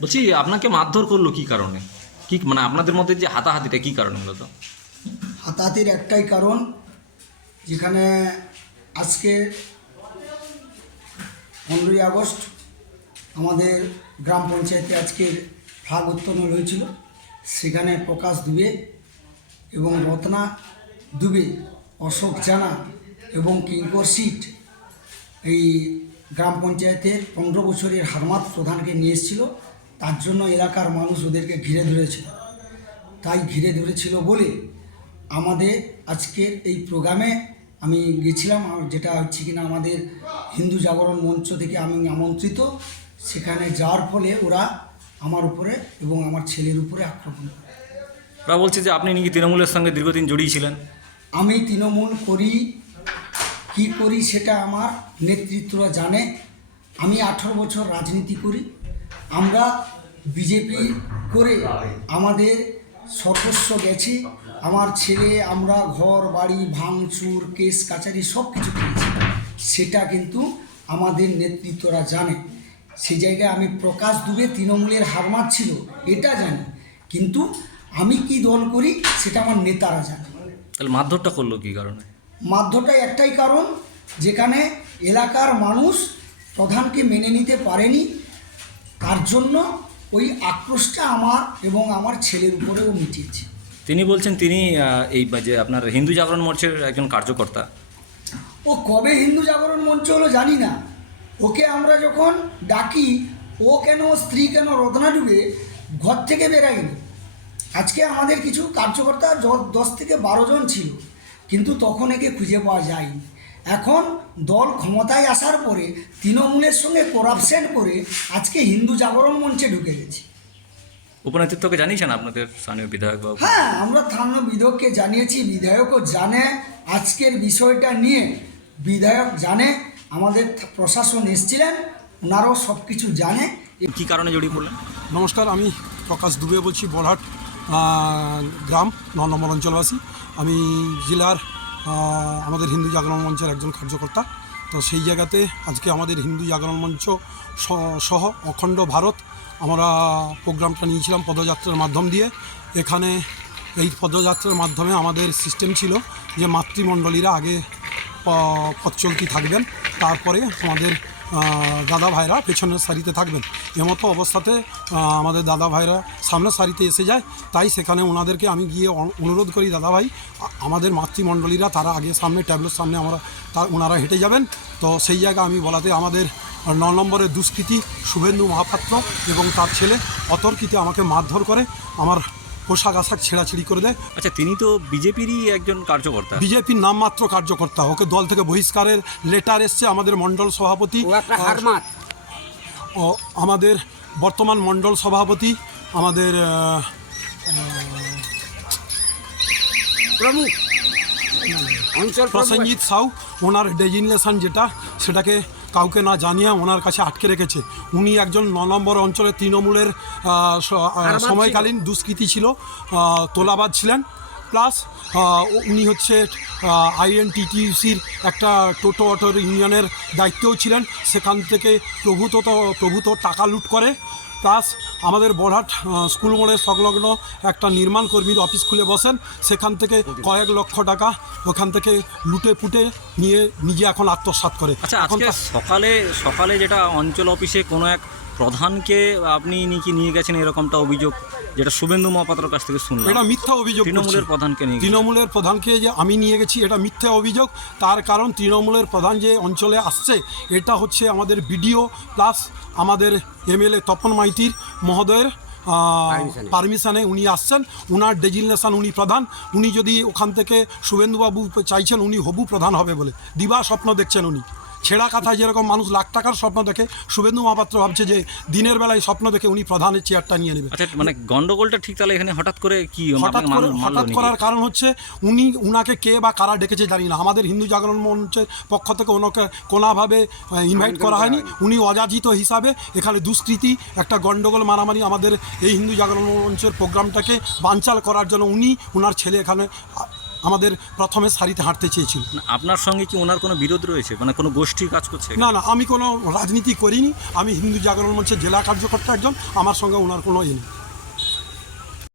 বলছি আপনাকে মারধর করলো কি কারণে? কি মানে আপনাদের মধ্যে যে হাতাহাতিটা কি কারণে মূলত? হাতাহাতির একটাই কারণ, যেখানে আজকে 15ই আগস্ট আমাদের গ্রাম পঞ্চায়েতে আজকের ফ্ল্যাগ উত্তোলন হয়েছিল। সেখানে প্রকাশ দুবে এবং রত্না দুবে, অশোক জানা এবং কিঙ্কর সিট এই গ্রাম পঞ্চায়েতের 15 বছরের হারমাত প্রধানকে নিয়ে এসেছিল। তার জন্য এলাকার মানুষ ওদেরকে ঘিরে ধরেছিল। তাই ঘিরে ধরেছিল বলে আমাদের আজকের এই প্রোগ্রামে আমি গেছিলাম, যেটা হচ্ছে কিনা আমাদের হিন্দু জাগরণ মঞ্চ থেকে আমি আমন্ত্রিত। সেখানে যাওয়ার ফলে ওরা আমার উপরে এবং আমার ছেলের উপরে আক্রমণ করে। ওরা বলছে যে আপনি নাকি তৃণমূলের সঙ্গে দীর্ঘদিন জড়িয়ে ছিলেন। আমি তৃণমূল করি কি করি সেটা আমার নেতৃত্বরা জানে। আমি 18 বছর রাজনীতি করি। আমরা বিজেপি করে আমাদের সর্বস্ব গেছে। আমার ছেলে, আমরা ঘর বাড়ি ভাঙচুর কেস কাচারি সব কিছু করেছি। সেটা কিন্তু আমাদের নেতৃত্বরা জানে। সেই জায়গায় আমি প্রকাশ দুবে তৃণমূলের হারমাত ছিল এটা জানি, কিন্তু আমি কি দল করি সেটা আমার নেতারা জানে। তাহলে মারধরটা করলো কি কারণে? মারধরটা একটাই কারণ, যেখানে এলাকার মানুষ প্রধানকে মেনে নিতে পারেনি, তার জন্য ওই আক্রোশটা আমার এবং আমার ছেলের উপরেও মিটিয়েছে। তিনি বলছেন তিনি এই যে আপনার হিন্দু জাগরণ মঞ্চের একজন কার্যকর্তা। ও কবে হিন্দু জাগরণ মঞ্চ হলো জানি না। ওকে আমরা যখন ডাকি, ও কেন, স্ত্রী কেন রত্না ডুবে ঘর থেকে বেরায়নি। আজকে আমাদের কিছু কার্যকর্তা 10 থেকে 12 জন ছিল, কিন্তু তখন একে খুঁজে পাওয়া যায়নি। এখন দল ক্ষমতায় আসার পরে তৃণমূলের সঙ্গে করাপশন করে আজকে হিন্দু জাগরণ মঞ্চে ঢুকে গেছে। উপনেতৃত্বকে জানিয়েছেন আপনাদের স্থানীয় বিধায়ক বাবু? হ্যাঁ, আমরা স্থানীয় বিধায়ককে জানিয়েছি, বিধায়কও জানে আজকের বিষয়টা নিয়ে। বিধায়ক জানে, আমাদের প্রশাসন এসেছিলেন, ওনারাও সব কিছু জানে। কি কারণে জড়িয়ে পড়লেন? নমস্কার, আমি প্রকাশ দুবে বলছি, বলহাট গ্রাম 9 নম্বর অঞ্চলবাসী। আমি জেলার আমাদের হিন্দু জাগরণ মঞ্চের একজন কার্যকর্তা। তো সেই জায়গাতে আজকে আমাদের হিন্দু জাগরণ মঞ্চ সহ অখণ্ড ভারত আমরা প্রোগ্রামটা নিয়েছিলাম পদযাত্রার মাধ্যম দিয়ে। এখানে এই পদযাত্রার মাধ্যমে আমাদের সিস্টেম ছিল যে মাতৃমণ্ডলীরা আগে পথ চলতি থাকবেন, তারপরে আমাদের দাদা ভাইরা পেছনের সারিতে থাকবেন। এমতো অবস্থাতে আমাদের দাদা ভাইরা সামনের সারিতে এসে যায়। তাই সেখানে ওনাদেরকে আমি গিয়ে অনুরোধ করি, দাদা ভাই আমাদের মাতৃমণ্ডলীরা তারা আগে সামনে ট্যাবলোর সামনে ওনারা হেঁটে যাবেন। তো সেই জায়গা আমি বলাতে আমাদের 9 নম্বরের দুষ্কৃতী শুভেন্দু মহাপাত্র এবং তার ছেলে অতর্কিতে আমাকে মারধর করে, আমার পোশাক আশাক ছেঁড়াছিড়ি করে দেয়। আচ্ছা, তিনি তো বিজেপিরই একজন কার্যকর্তা। বিজেপির নামমাত্র কার্যকর্তা, ওকে দল থেকে বহিষ্কারের লেটার এসছে। আমাদের মণ্ডল সভাপতি, আমাদের বর্তমান মণ্ডল সভাপতি আমাদের প্রমুখ প্রসেনজিৎ সাউ, ওনার ডেজিগনেশন যেটা সেটাকে কাউকে না জানিয়ে ওনার কাছে আটকে রেখেছে। উনি একজন 9 নম্বর অঞ্চলের তৃণমূলের সময়কালীন দুষ্কৃতী ছিল, তোলাবাজ ছিলেন। প্লাস উনি হচ্ছে INTTUCর একটা টোটো অটোর ইউনিয়নের দায়িত্বও ছিলেন। সেখান থেকে প্রভূত টাকা লুট করে। প্লাস আমাদের বড়হাট স্কুল মোড়ের সংলগ্ন একটা নির্মাণ কর্মীর অফিস খুলে বসেন, সেখান থেকে কয়েক লক্ষ টাকা ওখান থেকে লুটে পুটে নিয়ে নিজে এখন আত্মসাৎ করে। আচ্ছা, আজকে সকালে যেটা অঞ্চল অফিসে কোনো এক প্রধানকে আপনি নাকি নিয়ে গেছেন, এরকমটা অভিযোগ যেটা শুভেন্দু মহাপাত্রের কাছ থেকে শুনলাম। এটা মিথ্যা অভিযোগ। তৃণমূলের প্রধানকে যে আমি নিয়ে গেছি এটা মিথ্যা অভিযোগ। তার কারণ তৃণমূলের প্রধান যে অঞ্চলে আসছে এটা হচ্ছে আমাদের বিডিও প্লাস আমাদের MLA তপন মাইতির মহোদয়ের পারমিশনে উনি আসছেন। উনার ডেজিগনেশন, উনি প্রধান। উনি যদি ওখান থেকে শুভেন্দুবাবু চাইছেন উনি হবু প্রধান হবে বলে দিবা স্বপ্ন দেখছেন। উনি ছেঁড়া কথায় যেরকম মানুষ লাখ টাকার স্বপ্ন দেখে, শুভেন্দু মহাপাত্র ভাবছে যে দিনের বেলায় স্বপ্ন দেখে উনি প্রধানের চেয়ারটা নিয়ে নেবে। আচ্ছা, মানে গন্ডগোলটা ঠিক তাহলে এখানে হঠাৎ করার কারণ হচ্ছে উনাকে কে বা কারা ডেকেছে জানি না। আমাদের হিন্দু জাগরণ মঞ্চের পক্ষ থেকে ওনাকে কোনোভাবে ইনভাইট করা হয়নি। উনি অযাচিত হিসাবে এখানে দুষ্কৃতি একটা গন্ডগোল মারামারি আমাদের এই হিন্দু জাগরণ মঞ্চের প্রোগ্রামটাকে বানচাল করার জন্য উনি ওনার ছেলে এখানে আমাদের প্রথমে সারিতে হাঁটতে চেয়েছিল। না, আপনার সঙ্গে কি ওনার কোনো বিরোধ রয়েছে, মানে কোনো গোষ্ঠী কাজ করছে? না না, আমি কোনো রাজনীতি করিনি, আমি হিন্দু জাগরণ মঞ্চের জেলা কার্যকর্তা একজন, আমার সঙ্গে ওনার কোনো নেই।